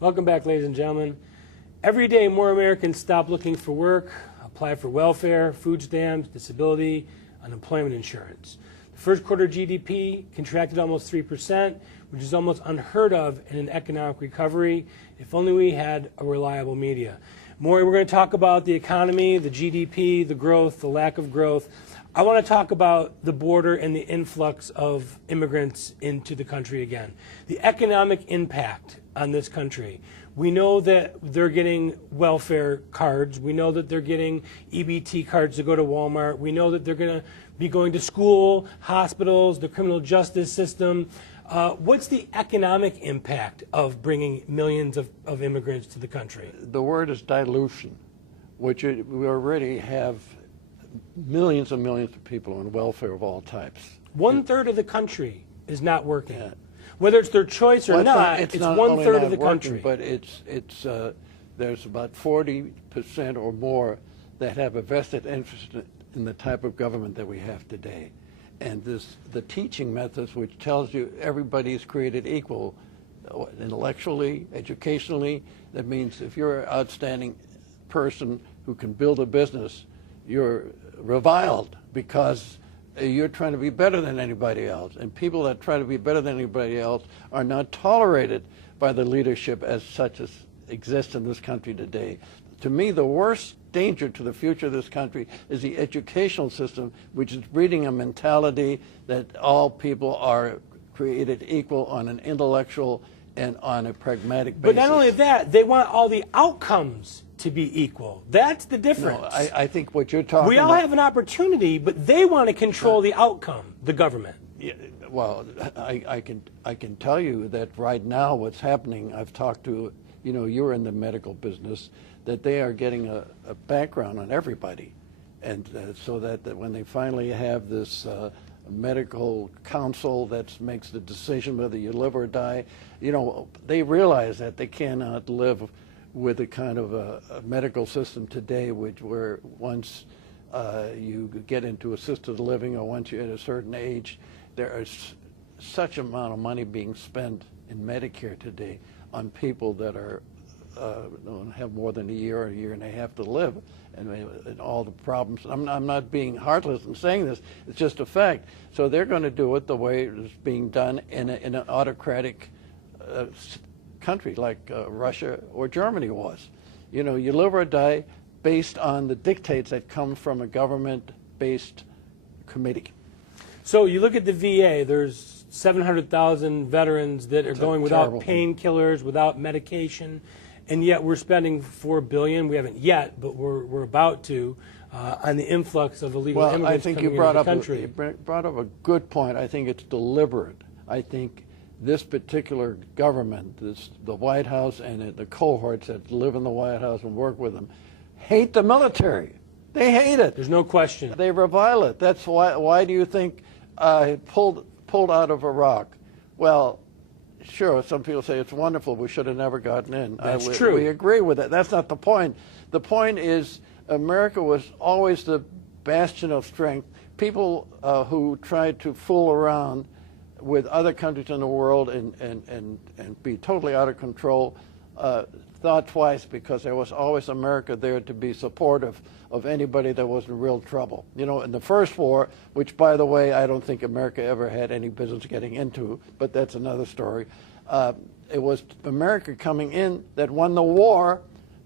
Welcome back, ladies and gentlemen. Every day, more Americans stop looking for work, apply for welfare, food stamps, disability, unemployment insurance. The first quarter GDP contracted almost 3%, which is almost unheard of in an economic recovery. If only we had a reliable media. More, we're going to talk about the economy, the GDP, the growth, the lack of growth. I want to talk about the border and the influx of immigrants into the country again. The economic impact on this country. We know that they're getting welfare cards. We know that they're getting EBT cards to go to Walmart. We know that they're going to be going to school, hospitals, the criminal justice system. What's the economic impact of bringing millions of immigrants to the country? The word is dilution, which we already have millions and millions of people on welfare of all types. 1/3 of the country is not working. Yeah. Whether it's their choice or not, it's 1/3 of the country. But there's about 40% or more that have a vested interest in the type of government that we have today. And the teaching methods, which tells you everybody is created equal, intellectually, educationally. That means if you're an outstanding person who can build a business, you're reviled because you're trying to be better than anybody else. And people that try to be better than anybody else are not tolerated by the leadership as such as exists in this country today. To me, the worst danger to the future of this country is the educational system, which is breeding a mentality that all people are created equal on an intellectual and on a pragmatic basis. But not only that, they want all the outcomes to be equal. That's the difference. No, I think what you're talking about... We all have an opportunity, but they want to control the outcome, the government. Yeah, well, I can tell you that right now what's happening, I've talked to, you're in the medical business, that they are getting a background on everybody. And so that when they finally have this medical council that makes the decision whether you live or die, they realize that they cannot live with a kind of a medical system today where once you get into assisted living or once you're at a certain age, there is such amount of money being spent in Medicare today on people that are have more than a year or a year and a half to live, and all the problems. I'm not being heartless in saying this. It's just a fact. So they're going to do it the way it's being done in an autocratic country like Russia or Germany was. You live or die based on the dictates that come from a government-based committee. So you look at the VA, there's 700,000 veterans that are going without painkillers, without medication, and yet we're spending $4 billion. We haven't yet, but we're about to, on the influx of illegal immigrants coming into the country. You brought up a good point. I think it's deliberate. I think this particular government, the White House and the cohorts that live in the White House and work with them, hate the military. They hate it. There's no question. They revile it. That's why do you think pulled out of Iraq? Well, sure, some people say it's wonderful, we should have never gotten in. That's true. We agree with that. That's not the point. The point is America was always the bastion of strength. People who tried to fool around with other countries in the world and be totally out of control thought twice, because there was always America there to be supportive of anybody that was in real trouble. In the first war, which, by the way, I don't think America ever had any business getting into, but that's another story, it was America coming in that won the war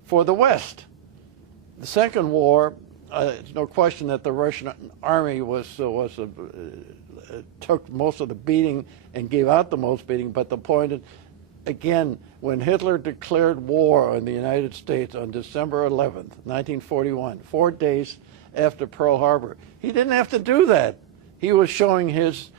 for the West. The second war, there's no question that the Russian army took most of the beating and gave out the most beating, but the point is, again, when Hitler declared war on the United States on December 11th, 1941, 4 days after Pearl Harbor, he didn't have to do that. He was showing his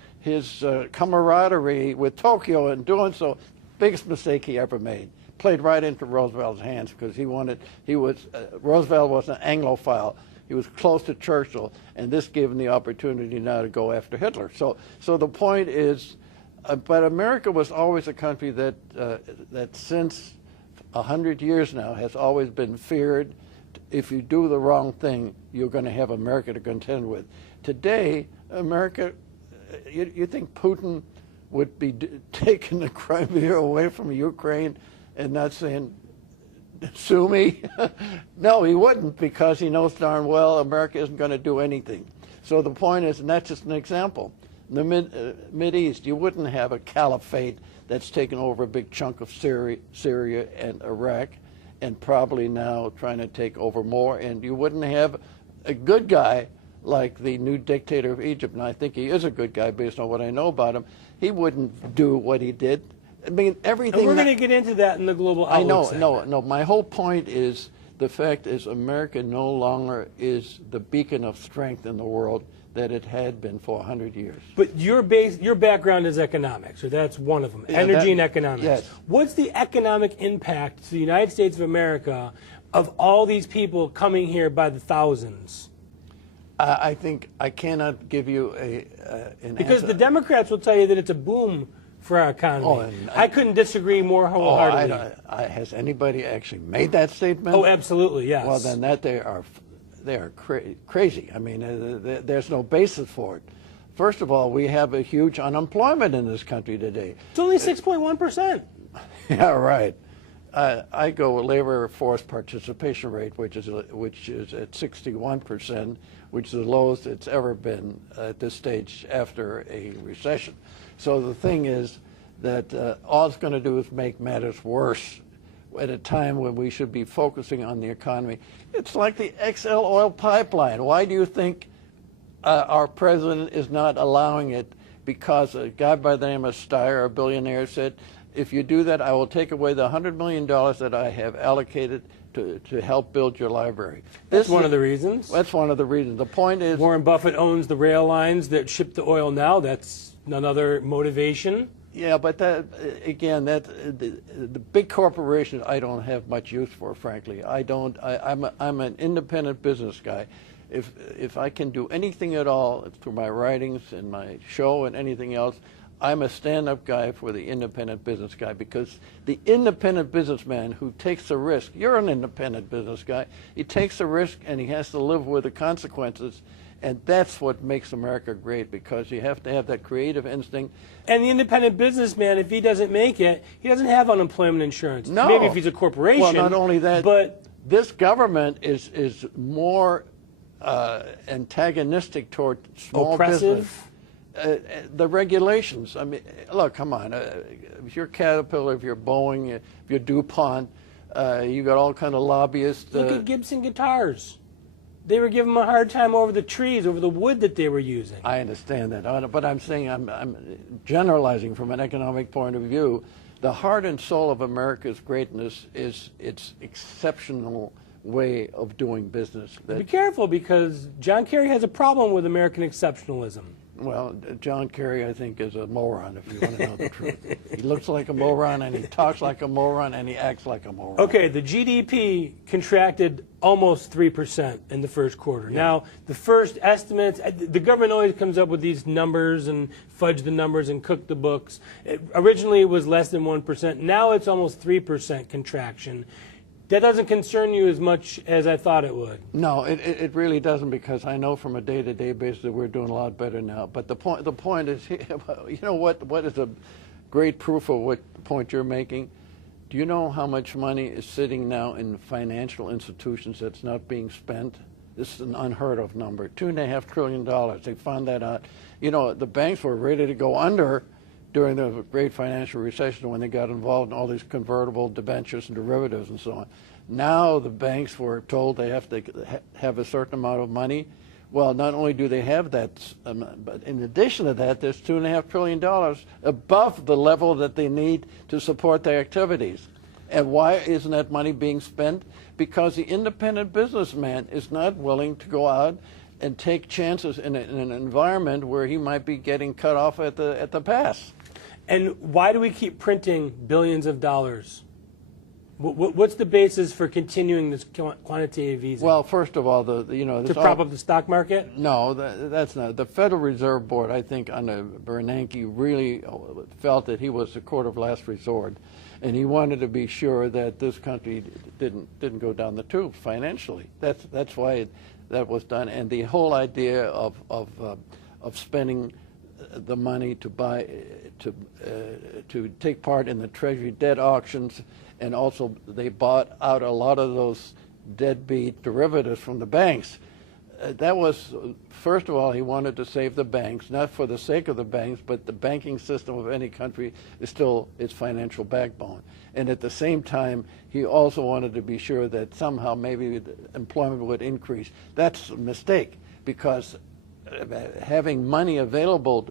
camaraderie with Tokyo and doing so. Biggest mistake he ever made. Played right into Roosevelt's hands because Roosevelt was an Anglophile. He was close to Churchill, and this gave him the opportunity now to go after Hitler. So the point is, but America was always a country that since 100 years now has always been feared. If you do the wrong thing, you're going to have America to contend with. Today, America, you think Putin would be taking the Crimea away from Ukraine and not saying, sue me. No, he wouldn't, because he knows darn well America isn't going to do anything. So the point is, and that's just an example, in the Mideast, you wouldn't have a caliphate that's taken over a big chunk of Syria and Iraq, and probably now trying to take over more, and you wouldn't have a good guy like the new dictator of Egypt, and I think he is a good guy based on what I know about him. He wouldn't do what he did. I mean, everything. And we're going to get into that in the global outlook. I know, segment. no. My whole point is, the fact is, America no longer is the beacon of strength in the world that it had been for 100 years. But your background is economics, so that's one of them. Yeah, Energy and economics. Yes. What's the economic impact to the United States of America of all these people coming here by the thousands? I think I cannot give you an Because answer. the Democrats will tell you that it's a boom for our economy. Oh, and I couldn't disagree more wholeheartedly. Has anybody actually made that statement? Oh, absolutely, yes. Well, then they are crazy. I mean, there's no basis for it. First of all, we have a huge unemployment in this country today. It's only 6.1%. Yeah, right. I go labor force participation rate, which is at 61%, which is the lowest it's ever been at this stage after a recession. So the thing is that all it's going to do is make matters worse at a time when we should be focusing on the economy. It's like the XL oil pipeline. Why do you think our president is not allowing it? Because a guy by the name of Steyer, a billionaire, said, if you do that, I will take away the $100 million that I have allocated to help build your library. That's one of the reasons. That's one of the reasons. The point is, Warren Buffett owns the rail lines that ship the oil now. That's another motivation. yeah, but that again, the big corporations I don't have much use for, frankly. I'm an independent business guy. If I can do anything at all through my writings and my show and anything else, I'm a stand-up guy for the independent business guy, because the independent businessman who takes the risk, you're an independent business guy, he takes the risk and he has to live with the consequences, and that's what makes America great, because you have to have that creative instinct. And the independent businessman, if he doesn't make it, he doesn't have unemployment insurance. No. Maybe if he's a corporation. Well, not only that, but this government is more antagonistic toward small oppressive. business. The regulations. I mean, look, come on. If you're Caterpillar, if you're Boeing, if you're DuPont, you got all kind of lobbyists. Look at Gibson guitars. They were giving him a hard time over the trees, over the wood that they were using. I understand that, but I'm saying I'm generalizing from an economic point of view. The heart and soul of America's greatness is its exceptional way of doing business. Be careful, because John Kerry has a problem with American exceptionalism. Well, John Kerry, I think, is a moron, if you want to know the truth. He looks like a moron, and he talks like a moron, and he acts like a moron. Okay, the GDP contracted almost 3% in the first quarter. Yeah. Now, the first estimates, the government always comes up with these numbers and fudge the numbers and cook the books. Originally, it was less than 1%. Now it's almost 3% contraction. That doesn't concern you as much as I thought it would. No, it really doesn't, because I know from a day-to-day basis that we're doing a lot better now. But the point is, you know what is a great proof of what point you're making? Do you know how much money is sitting now in financial institutions that's not being spent? This is an unheard of number, $2.5 trillion. They found that out. You know, the banks were ready to go under during the great financial recession when they got involved in all these convertible debentures and derivatives and so on. Now the banks were told they have to have a certain amount of money. Well, not only do they have that, but in addition to that, there's $2.5 trillion above the level that they need to support their activities. And why isn't that money being spent? Because the independent businessman is not willing to go out and take chances in an environment where he might be getting cut off at the pass. And why do we keep printing billions of dollars? What's the basis for continuing this quantitative easing? Well, first of all, to prop up the stock market? No, that's not. The Federal Reserve Board, I think, under Bernanke, really felt that he was the court of last resort, and he wanted to be sure that this country didn't go down the tube financially. That's why that was done, and the whole idea of spending the money to buy, to take part in the Treasury debt auctions, and also they bought out a lot of those deadbeat derivatives from the banks. That was, first of all, he wanted to save the banks, not for the sake of the banks, but the banking system of any country is still its financial backbone. And at the same time, he also wanted to be sure that somehow maybe the employment would increase. That's a mistake, because having money available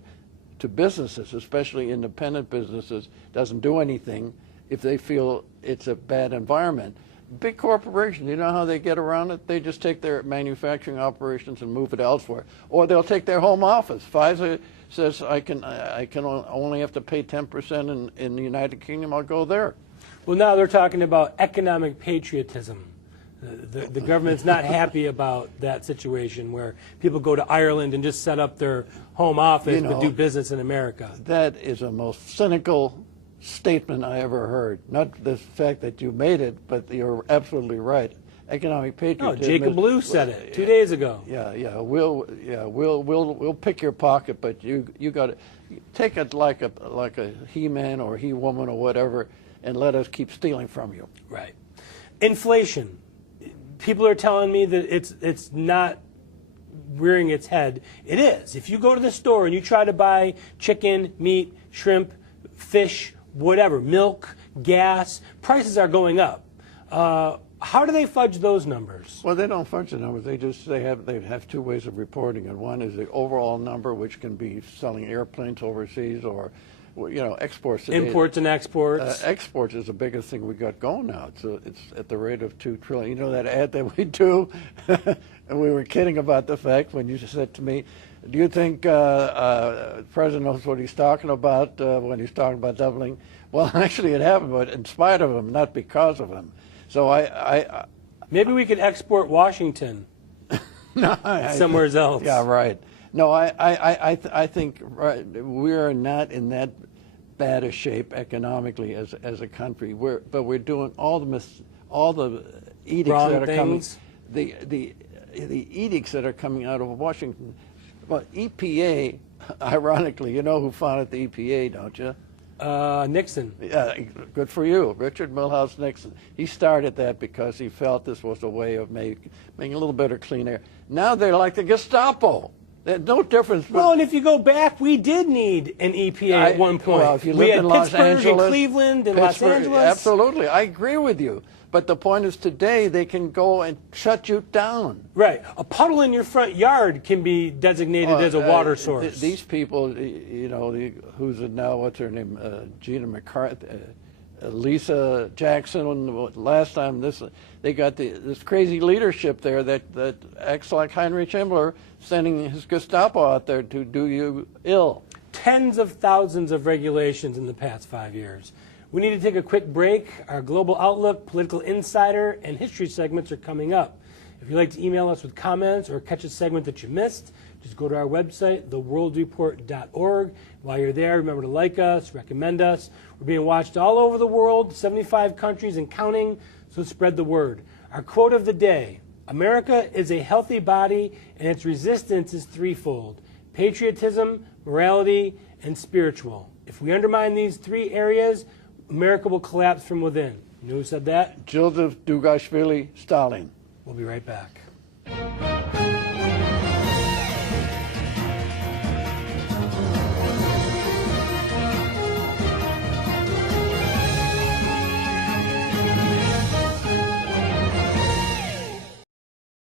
to businesses, especially independent businesses, doesn't do anything if they feel it's a bad environment. Big corporations, you know how they get around it? They just take their manufacturing operations and move it elsewhere. Or they'll take their home office. Pfizer says, I can only have to pay 10% in the United Kingdom, I'll go there. Well, now they're talking about economic patriotism. The government's not happy about that situation where people go to Ireland and just set up their home office but do business in America. That is the most cynical statement I ever heard. Not the fact that you made it, but you're absolutely right. Economic patriotism. No, Jacob Lew said it 2 days ago. We'll pick your pocket, but you got to take it like a he-man or he-woman or whatever, and let us keep stealing from you. Right. Inflation. People are telling me that it's not rearing its head. It is. If you go to the store and you try to buy chicken, meat, shrimp, fish, whatever, milk, gas, prices are going up. How do they fudge those numbers? Well, they don't fudge the numbers. They have two ways of reporting it. One is the overall number, which can be selling airplanes overseas or, exports. Imports and exports. Exports is the biggest thing we got going now. It's at the rate of $2 trillion. You know that ad that we do, and we were kidding about the fact when you said to me, "Do you think the president knows what he's talking about when he's talking about doubling?" Well, actually, it happened, but in spite of him, not because of him. So I maybe we could export Washington somewhere else. Yeah, right. No, I think we're not in that bad a shape economically as a country. But we're doing all the edicts wrong that are things. coming. The edicts that are coming out of Washington. Well, EPA, ironically, you know who founded the EPA, don't you? Nixon. Yeah, good for you, Richard Milhouse Nixon. He started that because he felt this was a way of making a little better clean air. Now they're like the Gestapo. There's no difference. Well, and if you go back, we did need an EPA at one point. Well, if you we lived had in Los Pittsburgh Angeles, and Cleveland and Los Angeles. Absolutely, I agree with you. But the point is, today they can go and shut you down. Right. A puddle in your front yard can be designated as a water source. These people, who's it now? What's her name? Gina McCarthy, Lisa Jackson. Last time they got this crazy leadership there that acts like Heinrich Himmler, sending his Gestapo out there to do you ill. Tens of thousands of regulations in the past 5 years. We need to take a quick break. Our Global Outlook, Political Insider, and History segments are coming up. If you'd like to email us with comments or catch a segment that you missed, just go to our website, theworldreport.org. While you're there, remember to like us, recommend us. We're being watched all over the world, 75 countries and counting, so spread the word. Our quote of the day: America is a healthy body, and its resistance is threefold: patriotism, morality, and spiritual. If we undermine these three areas, America will collapse from within. You know who said that? Joseph Dugashvili Stalin. We'll be right back.